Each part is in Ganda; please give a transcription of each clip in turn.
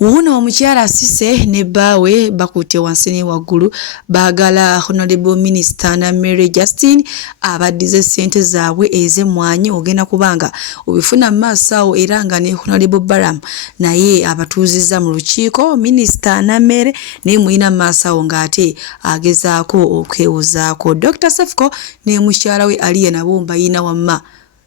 Uno omukyala Cissy ne bbaawe bakutte wansi ne waggulu baagala Honorable Minister Namere Justin abaddize ssente zaabwe ez'emmwanyi ogenda kubanga obifuna mu maaso awo era nga ne Honorable Baram naye abatuuzizza mu lukiiko Minister Namere naye mulina mu maaso awo ng'ate agezaako okwewozaako. Dr. Sefuko ne mukyala we Aliya nabo mbayina wamma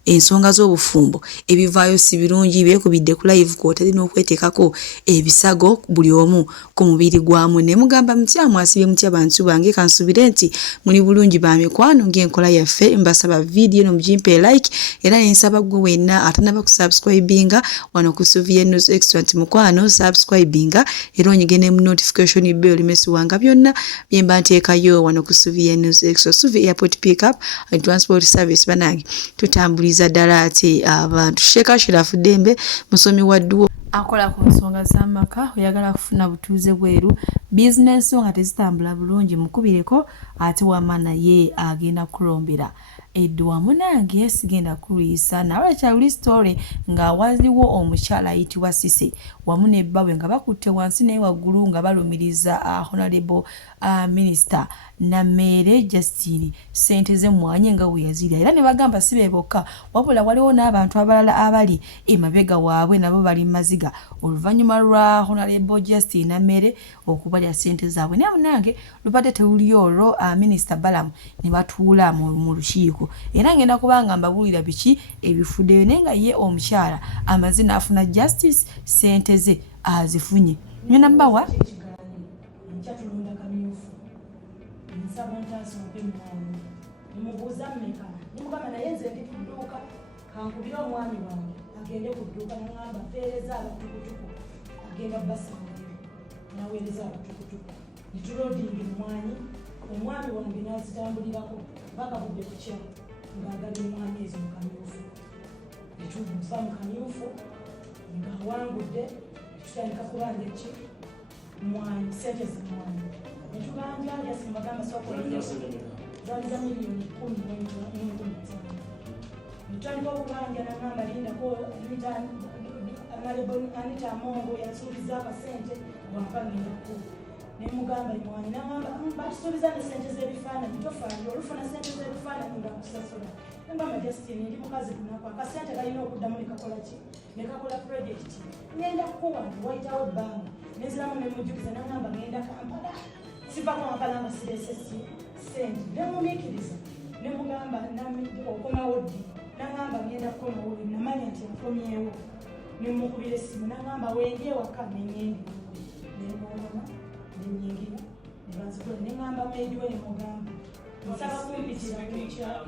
ensonga z'obufumbo ebivaayo si birungi beekubidde ku live kw'otali n'okweteekako ebisago buli omu ku mubiri gwamu ne mugamba mutya mwasibye mutya bantu bange kansubire nti muli bulungi ba mikwano ng'enkola yaffe mbasaba vidiyo no mugimpe like era nensaba gwe wenna atanaba kusubscribinga wano ku Suvie News Extra nti mukwano subscribinga era onyige mu notification bell mesiwanga byonna bye mba nteekayo wano ku Suvie News Extra. Suvie Airport Pickup and Transport Service banange tutambuliza ddala ati abantu Sheikh Shirafu Dembe musomi wa dduo akola ku nsonga z'amaka oyagala kufuna butuuze bweru bizinesi nga tezitambula bulungi mukubireko ate wama naye agenda kulombera edduwa munange sigenda kuluyisa nawe kyali story nga waliwo omukyala ayitibwa Cissy wamu ne bbaawe nga bakutte wansi naye waggulu nga balumiriza Honorable Minister Namere Justin ssente z'emmwanyi nga we yazirya era ne bagamba si be bokka wabula waliwo n'abantu abalala abali emabega waabwe nabo bali maziga oluvannyuma lwa Honorable Justin Namere okubalya ssente zaabwe naye munange lubadde tewuli olwo Minister Balam ne batuula mu lukiiko era ngenda kubanga mbabuulira biki ebifuddeyo naye nga ye omukyala amazina afuna justice ssente ze azifunye ngenda mbawa kankubira omwami wange agende ku dduuka nangamba mpeereza abatukutuku agenda basamuliro naweereza abatukutuku nitulodinga emmwanyi omwami wange nazitambulirako bakabudde ku kyalo ng'agala emmwanyi ezo mu kamyufu netuva mu kamyufu ng'awangudde netutandika kubanja ki mmwanyi sente zemmwanyi netubanjanja simbagamba sokola zaliza miliyoni 10.5 Mtandiko kubanja na namba linda ko Anita Mongo yansuubiza akasente wampangenda ku ne mugamba limwani nangamba batusuubiza ne sente z'ebifaananyi tofaanyi olufuna sente z'ebifaananyi nga kusasula ngamba Justin ndi mukazi kunako akasente kalina okuddamu ne kakola project ngenda kuwa waitawo ebbanga neziramu ne mujjukiza nangamba ngenda Kampala siva kwa Kampala sirese sente ne mumikiriza ne mugamba okomawo ddi nangamba ngenda kukoma uli namanya nti akomyewo nemukubira essimu nangamba wenge ewaka nenyengera nemwoloma nenyingira nebanzikola nengamba maidiwe nemugamba nsaba kumpitira kukyalo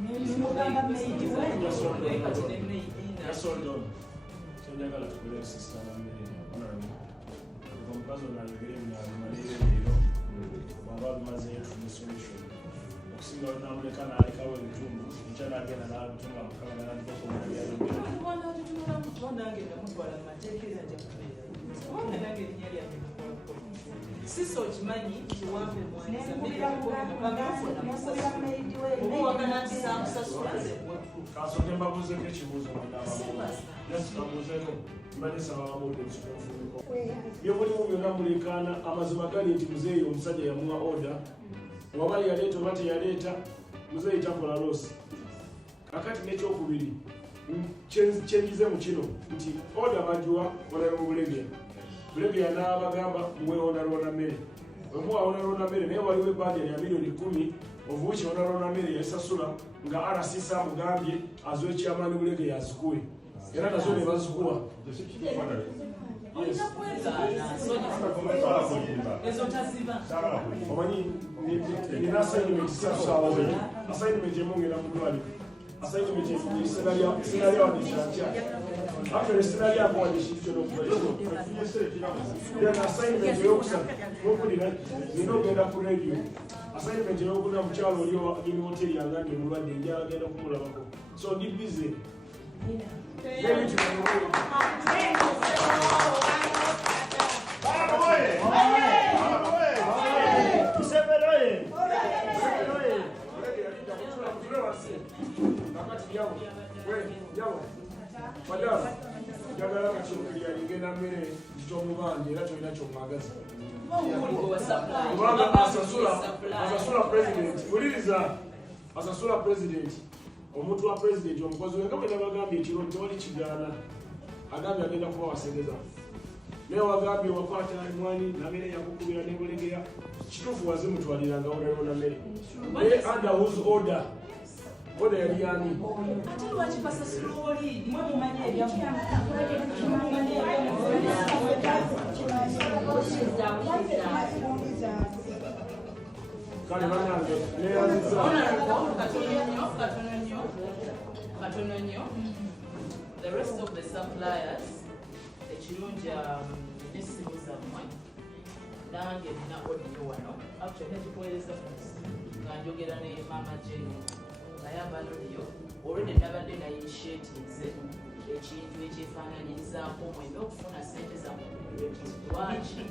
nemugamba maidiwe njagala tukole sister Namere honorable omukazi onalugire mnyamalire leero bwaba bimaze solution okusinga namuleka nalekawo ebitundu nkya nagenda nabitunga mukama Siso chimanyi kiwambe mwanza kasoke mbabuzeko ekibuuzo kabuuzeko mbanesaba babuude ekikofuuko byobulimu byonna mulekaana amazima gali nti muzeeyi omusajja yamuwa oda waba yaleeta oba teyaleeta muzeeyi takola losi kakati n'ekyokubiri kyenjize mu kino nti oda bagiwa Honorable Bulegeya n'abagamba muwe Honorable Namere wemuwa Honorable Namere naye waliwo ebbanja lya miliyoni 10 ovuuki Honorable Namere yasasula nga RCC amugambye aziwe Chairman Bulegeya azikuwe era nazo ne bazikuwa omanyi nina assignment assignment emongera mu ddwaliro assignment sinalya wadekirantya after sinalya wadekirikyo n'okubaizo assignment eyokusatu nokulira nina ogenda ku radio assignment eyokuna mukyalo oli ini hoteri yangandi mulwadde njala agenda kumulabako so ndi busy Njabo. Madam. Njagala kachukuli alingena mmere kitomubanje era tolina kyomwagaza. Kubanga asasula president. Wuliriza asasula president. Omuntu wa president omukozi we nga bwe nabagambye ekiro tewali kigaana. Agambye agenda kuba wasengeza. Naye wagambye wakwata emwanyi namere yakukubira n'ebulegera kituufu wazimutwaliranga olero namere. Naye under whose order? Order yali yani? Ate lwaki basasula oli? Mwe mumanyi ebyamu. Kale bannange neeyaziza. Katono nnyo. The rest of the suppliers, ekirungi n'essimu zammwe nange nina audio wano actually nekikuweereza nga njogera ne Mama Jane ayamba audio already nabadde nayinitiatinze ekintu ekyefaananyirizaako mwembe okufuna sente zammwe lwaki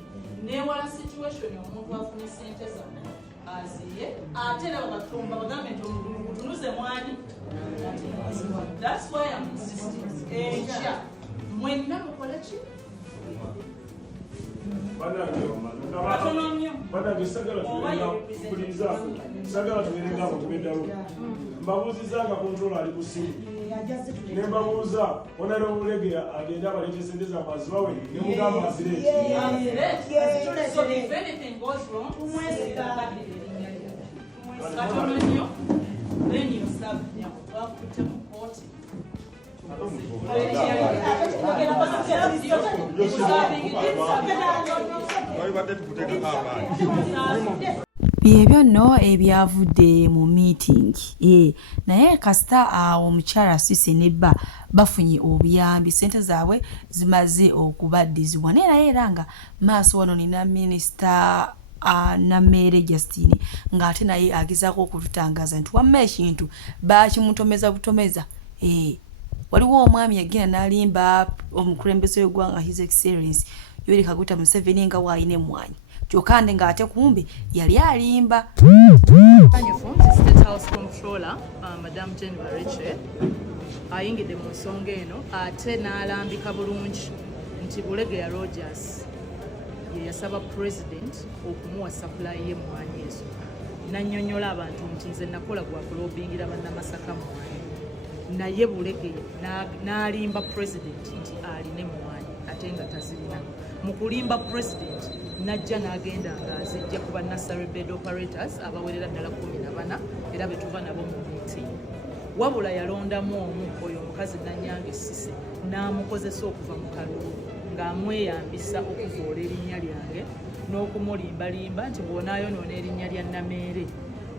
newala situation omuntu afunye sente zammwe aziye ate era bakatumba bagambe nti omutunuze mwani. That's why I'm insisting. Mwenna mukole ki? Banange sagala tubeerenga abo tubeddalo. Mbabuuzizanga controller ali ku simu. Ne mbabuuza onera omulege agende abaleete sente zammwe azibawe ne mugamba azireete. So if anything goes wrong, katono nnyo, then you serve them. Bakute mu kooti. Byebyo nno ebyavudde mu meeting. Naye kasita awo omukyala Cissy ne Bba bafunye obuyambi sente zaabwe zimaze okubaddizibwa. Naye era nga maaso wano nina minisita Namere Justine ng'ate naye agezaako okututangaza nti wamma ekintu baakimutomeza butomeza. Waliwo omwami yagenda n'alimba omukulembeze w'eggwanga His Excellency Yoweri Kaguta Museveni nga waayina emmwanyi kyokka nde ng'ate kumbi yali alimba. State House Controller Madam Jane Bariche ayingidde mu nsonga eno ate n'alambika bulungi nti Bulegeya Rogers ye yasaba president okumuwa supply y'emmwanyi ezo. Nannyonnyola abantu nti nze nakola gwa kulobingira bannamasaka mmwanyi naye Bulegeya n'alimba president nti alina emmwanyi ate nga tazirina. Mu kulimba president najja n'agenda ng'azijja ku bannasale bed operators abawerera ddala 14 era betuva nabo mu meeting. Wabula yalondamu omu oyo omukazi Nanyange Cissy n'amukozesa okuva mu kalulu ng'amweyambisa okuvoola erinnya lyange n'okumulimbalimba nti bw'onaayonoona erinnya lya Namere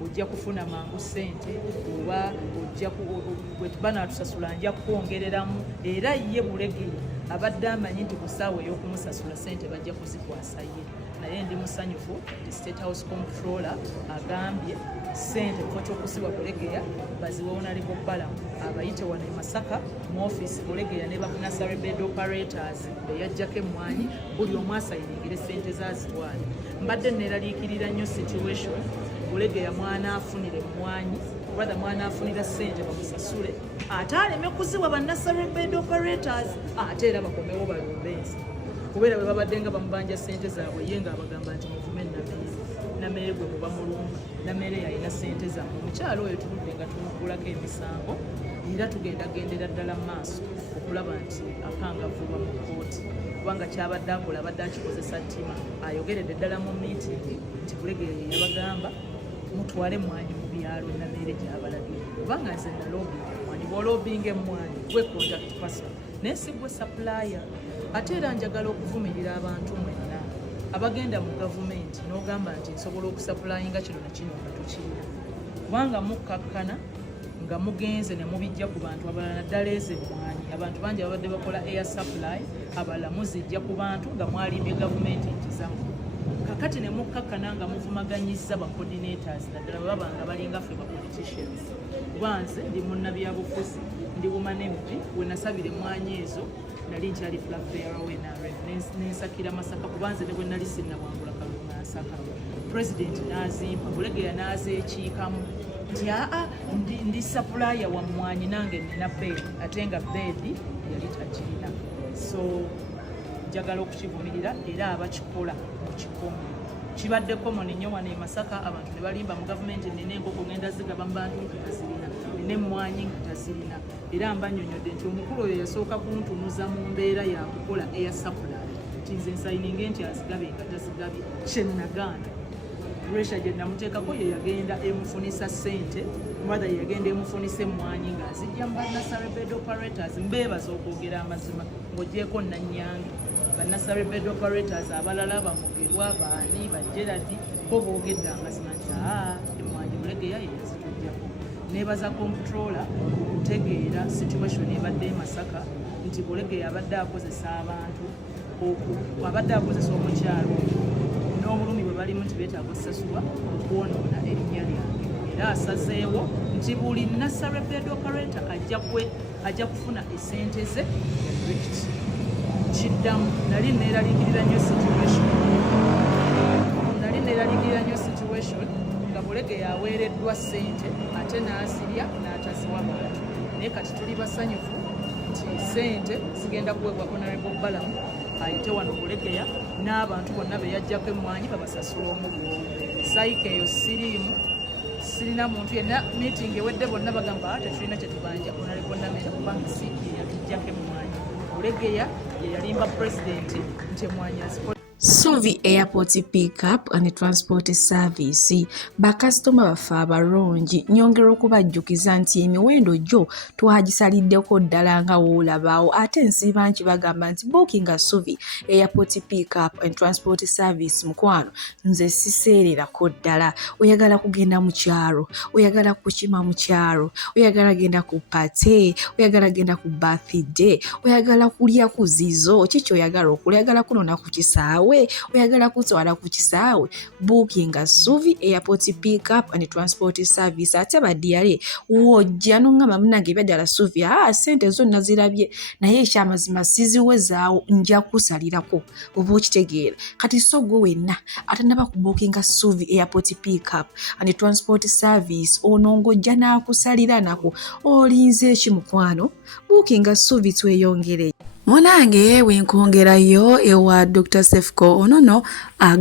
ojja kufuna mangu ssente oba bwe tuba n'atusasula nja kwongereramu era ye Bulegeya abadde amanyi nti ku ssaawa ey'okumusasula ssente bajja kuzikwasa ye. Naye ndi musanyufu nti State House Controller agambye ssente kifo ky'okusibwa Bulegeya baziwe Honorable Balamu abayite wano e Masaka mu office Bulegeya ne bannasale bed operators beyajjako emmwanyi buli omu asayiningire ssente zazitwale. Mbadde neeraliikirira nnyo situation Bulegeya mwana afunira emmwanyi brother mwana afunira ssente bamusasule ate aleme kuziwa bannasale bed operators ate era bakomewo balumbe ensi kubeera bwe babadde nga bamubanja ssente zaabwe ye nga abagamba nti muvume Namere gwe muba mulumba Namere yalina ssente zammwe. Omukyalo oyo tuludde nga tumugulako emisango era tugendagendera ddala mu maaso okulaba nti akangavuba mu kkooti kubanga kyabadde akola abadde akikozesa ttima ayogeredde ddala mu meeting nti Bulegeya ye yabagamba mutwale emmwanyi mu byalo Namere gy'abalagire kubanga nze nalobinga emmwanyi bw'olobinga emmwanyi gwe contact person naye si gwe supplier. Ate era njagala okuvumirira abantu mwenna abagenda mu gavumenti n'ogamba nti nsobola okusappulayinga kino na kino nga tukirina kubanga mukkakkana nga mugenze ne mubijja ku bantu abalala naddala ezo emmwanyi. Abantu bangi ababadde bakola air supply abalala muzijja ku bantu nga mwalimbye gavumenti nkizamu kakati ne mukkakkana nga muvumaganyizza ba coordinators naddala bwe baba nga balinga ffe ba politicians. Kubanze ndi munnabyabufuzi ndi bumanembi we nasabira emmwanyi ezo nali nkyali flag bearer w'NRM nensakira Masaka kubanze ne bwe nali sinnawangula kalunga Masaka president n'azimpa Bulegeya n'azeekiikamu nti ndi sapulaya wa Mwanyi nange nina bed ate nga bed yali takirina. So njagala okukivumirira era abakikola mu kikomo kibadde common nnyo wano e Masaka abantu ne balimba mu gavumenti nina enkoko ngenda zigaba mu bantu nti tazirina nina emmwanyi nga tazirina era mbanyonyodde nti omukulu oyo yasooka kuntunuza mu mbeera ya kukola eya supply nti nze nsayininge nti azigabe nga tazigabye kyenagaana pressure gye namuteekako ye yagenda emufunisa ssente mother ye yagenda emufunisa emmwanyi ng'azijja mu bannasare bed operators mbeebaza okwogera amazima ng'ogyeko Nannyange bannasare bed operators abalala bamugerwa baani bajeradi ko boogedde amazima nti emmwanyi Bulegeya ye yazitujjako. Neebaza comptroller okutegeera situation ebadde e Masaka nti Bulegeya abadde akozesa abantu abadde akozesa omukyalo n'obulumi bwe balimu nti beetaaga okusasulwa okwonoona erinnya lyange era asazeewo nti buli nasare bed operator ajja kufuna esente ze direct. Kiddamu nali neeraliikirira nnyo situation nga Bulegeya aweereddwa ssente ate n'azirya n'ataziwa bantu naye kati tuli basanyufu nti ssente zigenda kuweebwa Honorable Balamu ayite wano Bulegeya n'abantu bonna be yajjako emmwanyi babasasula omugulu. Sayika eyo sirina muntu yenna meeting ewedde bonna bagamba tetulina kyetubanja Honorable Namera kubanga siiki yatujjako emmwanyi. Bulegeya ye yalimba president nti emmwanyi azikola. Suvi Airport Pickup and Transport Service bakasitoma baffe abalungi nyongera okubajjukiza nti emiwendo gyo twagisaliddeko ddala nga woolabaawo ate nsiiba nkibagamba nti bookinga Suvi Airport Pickup and Transport Service mukwano nze siseererako ddala. Oyagala kugenda mu kyalo, oyagala kukima mu kyalo, oyagala genda ku pate, oyagala genda ku birthday, oyagala kulya ku zizo, kiki oyagala okulya, oyagala kunona ku kisaawe, oyagala kutwala ku kisaawe, bookinga Suvi Airport Pickup and Transport Service. Ate badiyale wojja nongamba munange ebyadala Suvi sente zonna zirabye naye ekyamazima siziwezaawo nja kusalirako oba okitegeera. Kati so gwe wenna atanaba ku bookinga Suvi Airport Pickup and Transport Service onongojja n'akusalira nako olinze eki mukwano? Bookinga Suvi tweyongere. Munange wenkongerayo ewa Dr. Sefco onono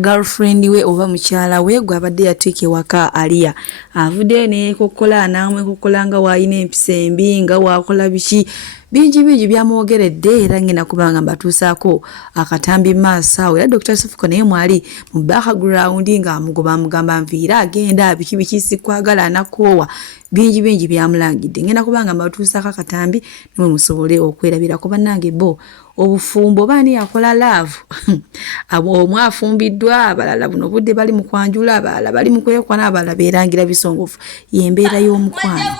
girlfriend we oba mukyala we gwabadde yatuuka ewaka Aliya avudde ne kokola namwe kokolanga waayina empisa embi nga wakola biki bingi byamwogeredde era ngenda kubanga mbatuusaako akatambi maaso awo. Era Dr. Sefco naye mwali mu background nga amugamba nviira agenda biki sikwagala anakoowa bingi byamulangidde. Ngenda kubanga mbatuusaako akatambi nimwe musobole okwerabirako bannange bo obufumbo baani yakola love abo omwe afumbiddwa abalala buno budde bali mu kwanjula abalala bali mu kwekwana abalala beerangira bisongofu y'embeera y'omukwano.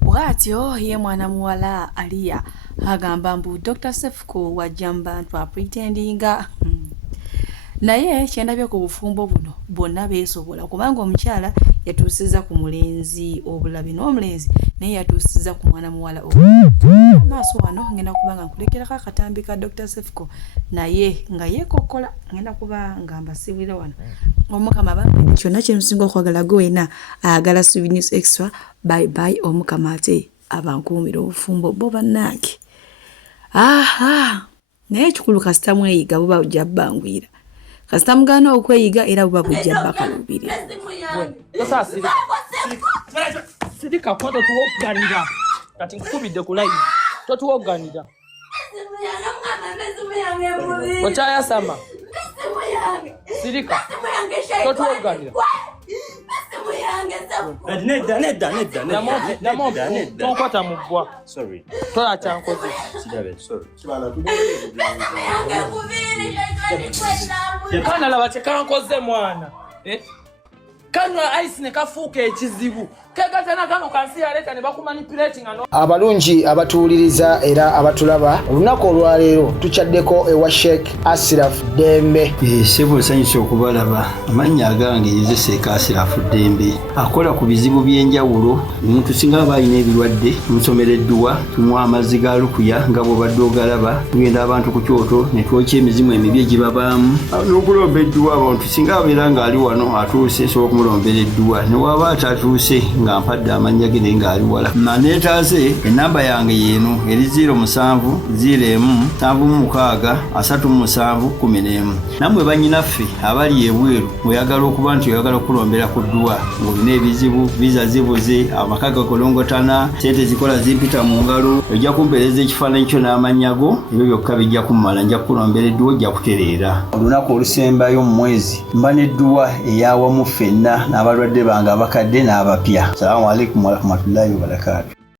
Bwatyo ye mwana muwala Aliya agamba mbu Dr. Sefco wajjamba ntwa pretendinga naye kyendabye ku bufumbo buno bonna beesobola kubanga omukyala yatuusiza ku mulenzi obulabi n'omulenzi naye yatuusiza ku mwana muwala maaso wano ngenda kubanga nkulekerako akatambi ka Dr. Sefco naye nga yeekokola ngenda kuba nga mbasibwira wano omukama bambi kyonna kyemusinga okwagala gwe wena ayagala Suvi News Extra bye omukama ate abankuumira obufumbo bo bannange naye ekikulu kasita mweyiga buba bujja bbangwira kasita mugaana okweyiga era buba bujja bbakalubirira. Sirika kwa totuwoganira kati nkubidde ku live totuwoganira Ochaya sama. Sirika. Totuoganira. Tokwata mubwa. Sorry. Tola chankozi. Sorry. Kana laba chekankoze mwana. Kanwa ice ne kafuuka ekizibu. Kegatana kano kansi yaleta ne bakumanipulating ano. Abalungi abatuuliriza era abatulaba olunaku olwaleero tuchaddeko ewa Sheikh Ashraf Dembe. Sebo sanyusa okubalaba amannya agange Seeka Ashraf Dembe akola ku bizibu by'enjawulo. Omuntu singa aba alina ebirwadde tumusomereddwa, tumuwa amazzi ga lukuya nga bw'obadde ogalaba, tugenda abantu ku kyoto ne twokya emizimu emibi egibabaamu n'okulomba edduwa. Abantu singa abeera ng'ali wano atuuse sobola okumulombera edduwa, ne waba atatuuse nga mpadde amannya ge naye ng'ali wala. Neetaaze ennamba yange yeeno eri 0707763711. Nammwe bannyinaffe abali ebweru oyagala okuba nti oyagala okulombera ku dduwa ng'olina ebizibu, viza zibuze, amaka gakolongotana, sente zikola zimpita mu ngalo, ojja kumpeereza ekifaananyi kyo n'amannya go, ebyo byokka bijja kummala. Nja kukulombera edduwa, ojja kutereera. Olunaku olusembayo mu mwezi mba n'edduwa eyawamu ffenna n'abalwadde bange abakadde n'abapya. Assalamu alaikum warahmatullahi wabarakatuh.